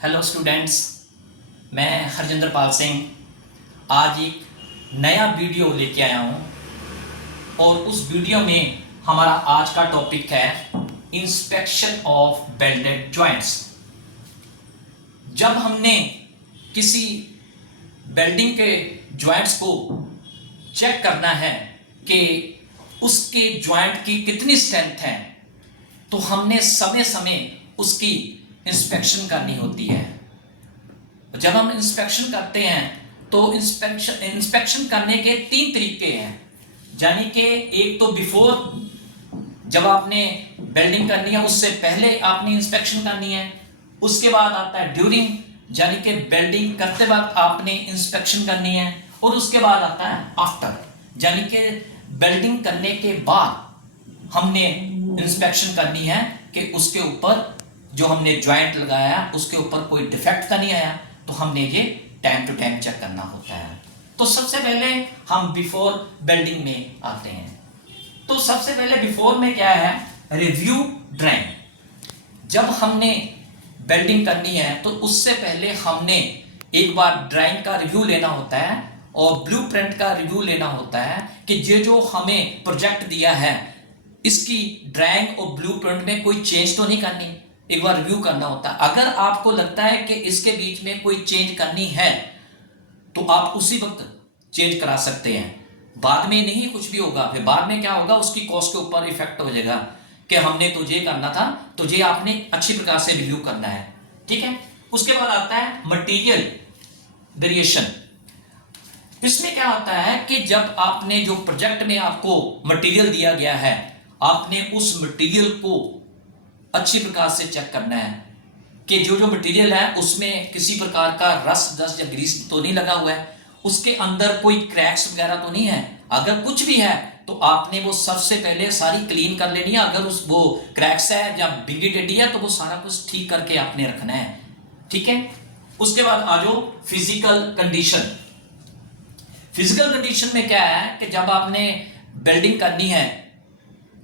Hello students, मैं हरजिंदर पाल सिंह आज एक नया वीडियो लेके आया हूँ और उस वीडियो में हमारा आज का टॉपिक है इंस्पेक्शन ऑफ वेल्डेड जॉइंट्स। जब हमने किसी वेल्डिंग के जॉइंट्स को चेक करना है कि उसके जॉइंट की कितनी स्ट्रेंथ है, तो हमने समय समय उसकी इंस्पेक्शन करनी होती है। जब हम इंस्पेक्शन करते हैं तो इंस्पेक्शन करने के 3 तरीके हैं। यानी कि एक तो बिफोर, जब आपने वेल्डिंग करनी है उससे पहले आपने इंस्पेक्शन करनी है। उसके बाद आता है ड्यूरिंग, यानी कि वेल्डिंग करते वक्त आपने इंस्पेक्शन करनी है। और उसके बाद आता है आफ्टर, यानी कि वेल्डिंग करने के बाद हमने इंस्पेक्शन करनी है कि उसके ऊपर जो हमने जॉइंट लगाया उसके ऊपर कोई डिफेक्ट तो नहीं आया। तो हमने ये टाइम टू टाइम चेक करना होता है। तो सबसे पहले हम बिफोर वेल्डिंग में आते हैं। तो सबसे पहले बिफोर में क्या है, रिव्यू ड्राइंग। जब हमने वेल्डिंग करनी है तो उससे पहले हमने एक बार ड्राइंग का रिव्यू लेना होता है और ब्लूप्रिंट का रिव्यू लेना होता है कि ये जो हमें प्रोजेक्ट दिया है इसकी ड्राइंग और ब्लूप्रिंट में कोई चेंज तो नहीं करनी, एक बार रिव्यू करना होता है। अगर आपको लगता है कि इसके बीच में कोई चेंज करनी है तो आप उसी वक्त चेंज करा सकते हैं, बाद में नहीं कुछ भी होगा। फिर बाद में क्या होगा, उसकी कॉस्ट के ऊपर इफेक्ट हो जाएगा कि हमने तुझे करना था, तुझे आपने अच्छी प्रकार से रिव्यू करना है। ठीक है। उसके बाद आता है मटेरियल वेरिएशन। इसमें क्या होता है कि जब आपने जो प्रोजेक्ट में आपको मटेरियल दिया गया है, आपने उस मटेरियल को अच्छी प्रकार से चेक करना है कि जो जो मटेरियल है उसमें किसी प्रकार का रस्ट, डस्ट या ग्रीस तो नहीं लगा हुआ है, उसके अंदर कोई क्रैक्स वगैरह तो नहीं है। अगर कुछ भी है तो आपने वो सबसे पहले सारी क्लीन कर लेनी है। अगर उस वो क्रैक्स है या बिंगी टेढ़ी है तो वो सारा कुछ ठीक करके आपने रखना है। ठीक है। उसके बाद आ जाओ फिजिकल कंडीशन। फिजिकल कंडीशन में क्या है कि जब आपने वेल्डिंग करनी है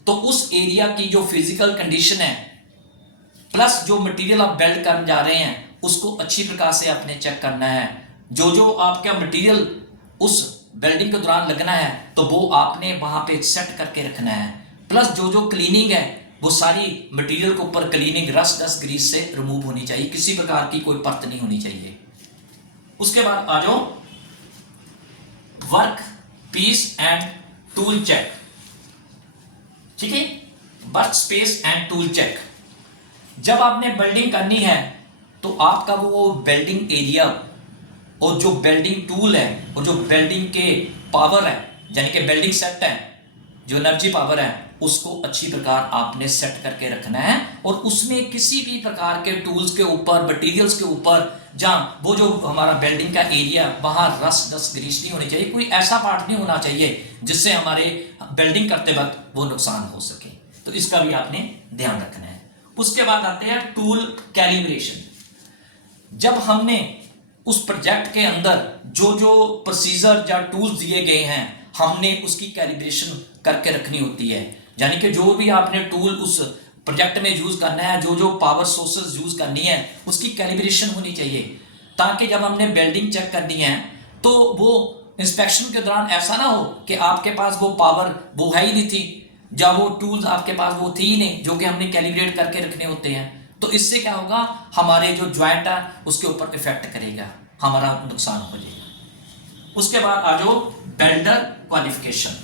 तो उस एरिया की जो फिजिकल कंडीशन है प्लस जो मटेरियल आप वेल्ड करने जा रहे हैं उसको अच्छी प्रकार से आपने चेक करना है। जो जो आपका मटेरियल उस वेल्डिंग के दौरान लगना है तो वो आपने वहां पे सेट करके रखना है। प्लस जो जो क्लीनिंग है वो सारी मटेरियल के ऊपर क्लीनिंग, रस्ट, डस्ट, ग्रीस से रिमूव होनी चाहिए, किसी प्रकार की कोई परत नहीं होनी चाहिए। उसके बाद आ जाओ work piece and tool check. ठीक है। Work space and tool check. जब आपने वेल्डिंग करनी है तो आपका वो वेल्डिंग एरिया और जो वेल्डिंग टूल है और जो वेल्डिंग के पावर है, यानी कि वेल्डिंग सेट है, जो एनर्जी पावर है, उसको अच्छी प्रकार आपने सेट करके रखना है। और उसमें किसी भी प्रकार के टूल्स के ऊपर, मटेरियल्स के ऊपर, जहाँ वो जो हमारा वेल्डिंग का एरिया वहाँ रस्ट, डस्ट, ग्रीस नहीं होनी चाहिए। कोई ऐसा पार्ट नहीं होना चाहिए जिससे हमारे वेल्डिंग करते वक्त वो नुकसान हो सके। तो इसका भी आपने ध्यान रखना है। उसके बाद आते हैं टूल कैलिब्रेशन। जब हमने उस प्रोजेक्ट के अंदर जो जो प्रोसीजर या टूल्स दिए गए हैं हमने उसकी कैलिब्रेशन करके रखनी होती है। यानी कि जो भी आपने टूल उस प्रोजेक्ट में यूज करना है, जो जो पावर सोर्सेज यूज करनी है, उसकी कैलिब्रेशन होनी चाहिए, ताकि जब हमने वेल्डिंग चेक करनी है तो वो इंस्पेक्शन के दौरान ऐसा ना हो कि आपके पास वो पावर वो है ही नहीं थी, या वो टूल्स आपके पास वो थी ही नहीं जो कि हमने कैलिब्रेट करके रखने होते हैं। तो इससे क्या होगा, हमारे जो ज्वाइंट है उसके ऊपर इफेक्ट करेगा, हमारा नुकसान हो जाएगा। उसके बाद आ जाओ वेल्डर क्वालिफिकेशन।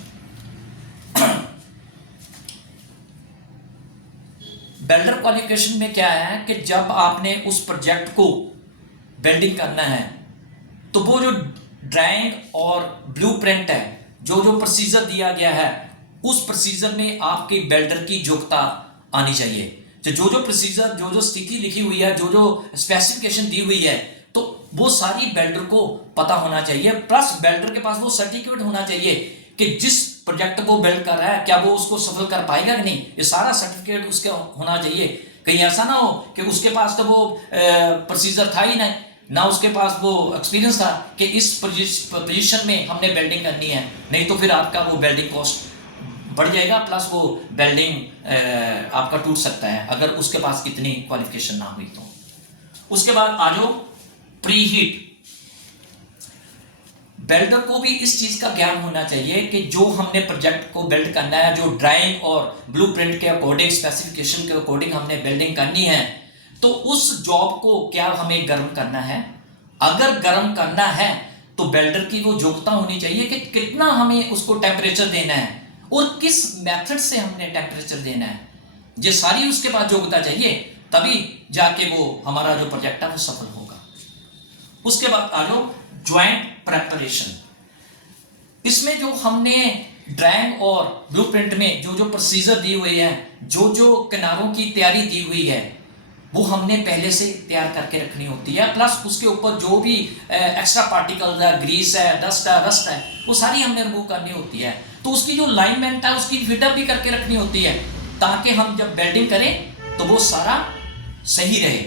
वेल्डर क्वालिफिकेशन में क्या है कि जब आपने उस प्रोजेक्ट को वेल्डिंग करना है तो वो जो ड्राइंग और ब्लूप्रिंट है, जो जो प्रोसीजर दिया गया है, उस प्रोसीजर में आपके वेल्डर की योग्यता आनी चाहिए। जो जो प्रोसीजर, जो जो स्थिति लिखी हुई है, जो जो स्पेसिफिकेशन दी हुई है, तो वो सारी वेल्डर को पता होना चाहिए। प्लस वेल्डर के पास वो सर्टिफिकेट होना चाहिए कि जिस प्रोजेक्ट को वेल्ड कर रहा है क्या वो उसको सफल कर पाएगा कि नहीं। ये सारा सर्टिफिकेट उसके होना चाहिए। कहीं ऐसा ना हो कि उसके पास तो वो प्रोसीजर था ही नहीं, ना उसके पास वो एक्सपीरियंस था कि इस पोजीशन में हमने वेल्डिंग करनी है, नहीं तो फिर आपका वो वेल्डिंग कॉस्ट बढ़ जाएगा, प्लस वो वेल्डिंग आपका टूट सकता है अगर उसके पास इतनी क्वालिफिकेशन ना हुई तो। उसके बाद आ जाओ प्री हीट। बिल्डर को भी इस चीज का ज्ञान होना चाहिए कि जो हमने प्रोजेक्ट को बिल्ड करना है, जो ड्राइंग और ब्लूप्रिंट के अकॉर्डिंग, स्पेसिफिकेशन के अकॉर्डिंग हमने बिल्डिंग करनी है, तो उस जॉब को क्या हमें गर्म करना है। अगर गर्म करना है तो बिल्डर की वो योग्यता होनी चाहिए कि कितना हमें उसको टेम्परेचर देना है और किस मेथड से हमने टेम्परेचर देना है। ये सारी उसके पास योग्यता चाहिए, तभी जाके वो हमारा जो प्रोजेक्ट है वो सफल होगा। उसके बाद आ जाओ ज्वाइंट प्रेपरेशन। इसमें जो हमने ड्राइंग और ब्लूप्रिंट में जो जो प्रोसीजर दी हुई है, जो जो किनारों की तैयारी दी हुई है, वो हमने पहले से तैयार करके रखनी होती है। प्लस उसके ऊपर जो भी एक्स्ट्रा पार्टिकल्स है, ग्रीस है, डस्ट है, रस्ट है, वो सारी हमने रिमूव करनी होती है। तो उसकी जो लाइनमेंट है उसकी फिटअप भी करके रखनी होती है, ताकि हम जब वेल्डिंग करें तो वो सारा सही रहे,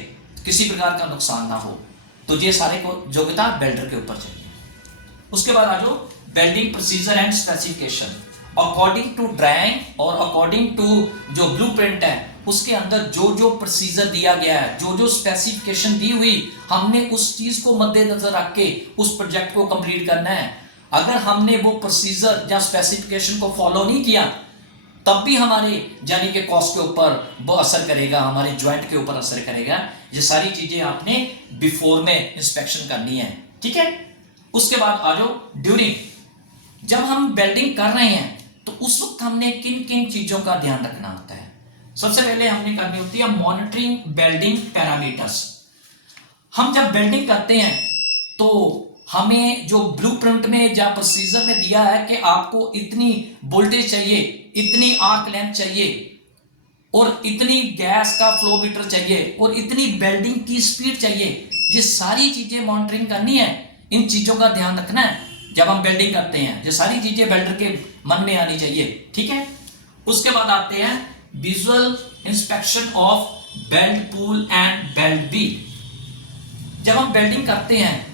किसी प्रकार का नुकसान ना हो। तो ये सारे को योग्यता वेल्डर के ऊपर चाहिए। उसके बाद आ जाओ welding procedure and specification. According to drawing और अकॉर्डिंग टू जो ब्लूप्रिंट है, उसके अंदर जो जो प्रोसीजर दिया गया है, जो जो स्पेसिफिकेशन दी हुई, हमने उस चीज को मद्देनजर रख के उस प्रोजेक्ट को कंप्लीट करना है। अगर हमने वो प्रोसीजर या स्पेसिफिकेशन को फॉलो नहीं किया, तब भी हमारे यानी कि कॉस्ट के ऊपर वो असर करेगा, हमारे ज्वाइंट के ऊपर असर करेगा। ये सारी चीजें आपने बिफोर में इंस्पेक्शन करनी है, ठीक है। उसके बाद आ जाओ ड्यूरिंग। जब हम वेल्डिंग कर रहे हैं तो उस वक्त हमने किन किन चीजों का ध्यान रखना होता है। सबसे पहले हमने करनी होती है मॉनिटरिंग वेल्डिंग पैरामीटर्स। हम जब वेल्डिंग करते हैं तो हमें जो ब्लूप्रिंट में या प्रोसीजर में दिया है कि आपको इतनी वोल्टेज चाहिए, इतनी आर्क लेंथ चाहिए और इतनी गैस का फ्लो मीटर चाहिए और इतनी वेल्डिंग की स्पीड चाहिए, ये सारी चीजें मॉनिटरिंग करनी है। इन चीजों का ध्यान रखना है जब हम वेल्डिंग करते हैं। ये सारी चीजें वेल्डर के मन में आनी चाहिए, ठीक है। उसके बाद आते हैं visual inspection of weld pool and weld B. जब हम वेल्डिंग करते हैं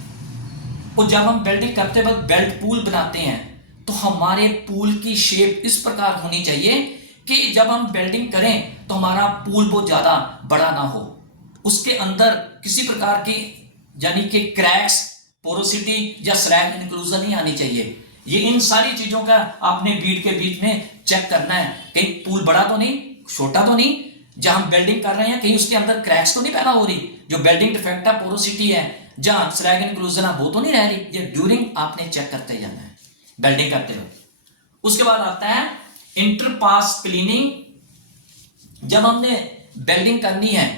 और जब हम वेल्डिंग करते वक्त वेल्ड पूल बनाते हैं तो हमारे पूल की शेप इस प्रकार होनी चाहिए कि जब हम वेल्डिंग करें तो हमारा पूल बहुत ज्यादा बड़ा ना हो, उसके अंदर किसी प्रकार की यानी कि क्रैक्स, पोरोसिटी या स्लैग इंक्लूजन नहीं आनी चाहिए। ये इन सारी चीजों का आपने बीट के बीच में चेक करना है, कहीं पूल बड़ा तो नहीं, छोटा तो नहीं, जहां हम वेल्डिंग कर रहे हैं कहीं उसके अंदर क्रैक्स तो नहीं पैदा हो रही, जो वेल्डिंग डिफेक्ट है, पोरोसिटी है, जहां स्लैग इंक्लूजन है, वो तो नहीं रह रही। ये ड्यूरिंग आपने चेक करते जाना है वेल्डिंग करते वक्त। उसके बाद आता है इंटरपास क्लीनिंग। जब हमने वेल्डिंग करनी है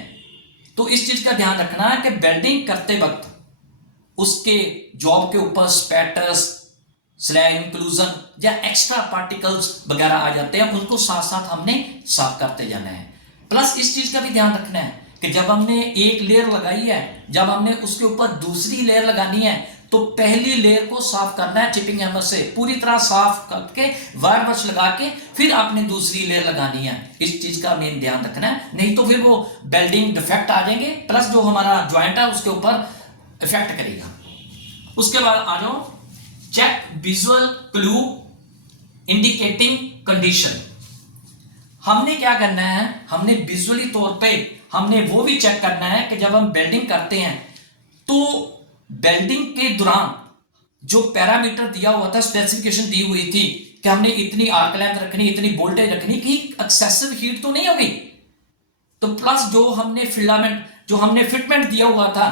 तो इस चीज का ध्यान रखना है कि वेल्डिंग करते वक्त उसके जॉब के ऊपर स्पैटर्स, स्लैग इंक्लूजन या एक्स्ट्रा पार्टिकल्स वगैरह आ जाते हैं, उनको साथ साथ हमने साफ करते जाना है। प्लस इस चीज का भी ध्यान रखना है कि जब हमने एक लेयर लगाई है, जब हमने उसके ऊपर दूसरी लेयर लगानी है तो पहली लेयर को साफ करना है चिपिंग हैमर से, पूरी तरह साफ करके वायर ब्रश लगा के फिर आपने दूसरी लेयर लगानी है। इस चीज का मेन ध्यान रखना है, नहीं तो फिर वो वेल्डिंग डिफेक्ट आ जाएंगे, प्लस जो हमारा ज्वाइंट है उसके ऊपर इफेक्ट करेगा। उसके बाद आ जाओ check visual clue indicating condition. हमने क्या करना है, हमने विजुअली तौर पे हमने वो भी चेक करना है कि जब हम वेल्डिंग करते हैं तो वेल्डिंग के दौरान जो पैरामीटर दिया हुआ था, स्पेसिफिकेशन दी हुई थी कि हमने इतनी आर्क लेंथ रखनी, इतनी वोल्टेज रखनी, कि एक्सेसिव हीट तो नहीं होगी। तो प्लस जो हमने फिलामेंट, जो हमने फिटमेंट दिया हुआ था,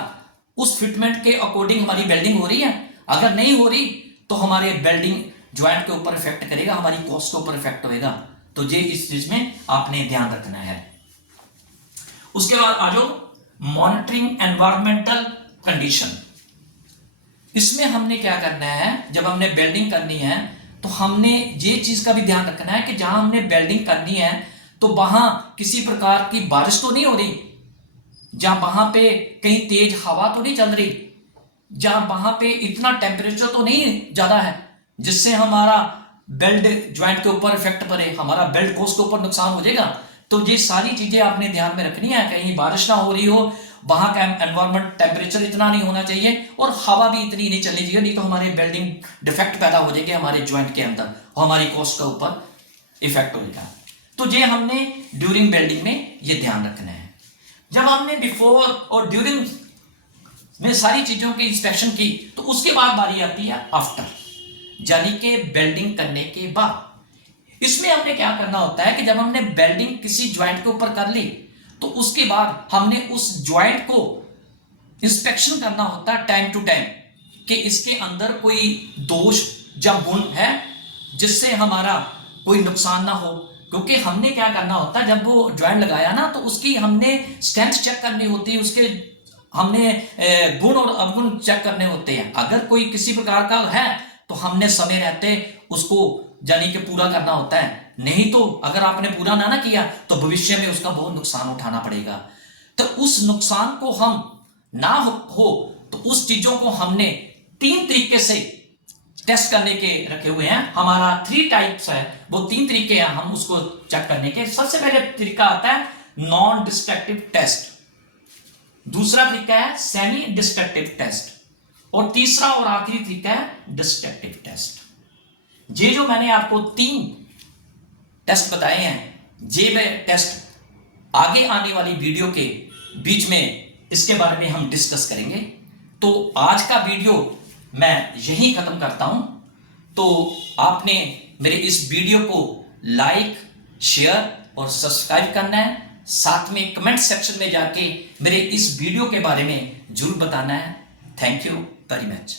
उस फिटमेंट के अकॉर्डिंग हमारी वेल्डिंग हो रही है। अगर नहीं हो रही तो हमारे वेल्डिंग ज्वाइंट के ऊपर इफेक्ट करेगा, हमारी कॉस्ट के ऊपर इफेक्ट होएगा। तो ये इस चीज में आपने ध्यान रखना है। उसके बाद आ जाओ मॉनिटरिंग एनवायरमेंटल कंडीशन। इसमें हमने क्या करना है, जब हमने वेल्डिंग करनी है तो हमने ये चीज का भी ध्यान रखना है कि जहां हमने वेल्डिंग करनी है तो वहां किसी प्रकार की बारिश तो नहीं हो रही, जहां वहां पे कहीं तेज हवा तो नहीं चल रही, जहां वहां पे इतना टेम्परेचर तो नहीं ज्यादा है जिससे हमारा बेल्ट ज्वाइंट के ऊपर इफेक्ट पड़े, हमारा बेल्ट कोस्ट के ऊपर नुकसान हो जाएगा। तो ये सारी चीजें आपने ध्यान में रखनी है, कहीं बारिश ना हो रही हो, वहां का एनवायरमेंट टेम्परेचर इतना नहीं होना चाहिए और हवा भी इतनी नहीं चलनी चाहिए, नहीं तो हमारे वेल्डिंग डिफेक्ट पैदा हो जाएंगे हमारे ज्वाइंट के अंदर, हमारी कॉस्ट के ऊपर इफेक्ट होगा। तो ये हमने ड्यूरिंग वेल्डिंग में ये ध्यान रखना है। जब हमने बिफोर और ड्यूरिंग में सारी चीजों की इंस्पेक्शन की, तो उसके बाद बारी आती है आफ्टर, यानी कि वेल्डिंग करने के बाद। इसमें हमने क्या करना होता है कि जब हमने वेल्डिंग किसी ज्वाइंट के ऊपर कर ली, तो उसके बाद हमने उस ज्वाइंट को इंस्पेक्शन करना होता है टाइम टू टाइम कि इसके अंदर कोई दोष या गुण है जिससे हमारा कोई नुकसान ना हो। क्योंकि हमने क्या करना होता है, जब वो ज्वाइंट लगाया ना, तो उसकी हमने स्ट्रेंथ चेक करनी होती है, उसके हमने गुण और अवगुण चेक करने होते हैं। अगर कोई किसी प्रकार का है तो हमने समय रहते उसको यानी कि पूरा करना होता है, नहीं तो अगर आपने पूरा ना किया तो भविष्य में उसका बहुत नुकसान उठाना पड़ेगा। तो उस नुकसान को हम ना हो तो उस चीजों को हमने 3 तरीके से टेस्ट करने के रखे हुए हैं। हमारा 3 टाइप्स है, वो 3 तरीके हैं हम उसको चेक करने के। सबसे पहले तरीका आता है नॉन डिस्ट्रक्टिव टेस्ट, दूसरा तरीका है सेमी डिस्ट्रक्टिव टेस्ट, और तीसरा और आखिरी तरीका है डिस्ट्रक्टिव टेस्ट। ये जो मैंने आपको 3 टेस्ट बताए हैं, ये वे टेस्ट आगे आने वाली वीडियो के बीच में इसके बारे में हम डिस्कस करेंगे। तो आज का वीडियो मैं यहीं खत्म करता हूं। तो आपने मेरे इस वीडियो को लाइक, शेयर और सब्सक्राइब करना है। साथ में कमेंट सेक्शन में जाके मेरे इस वीडियो के बारे में जरूर बताना है। Thank you very much.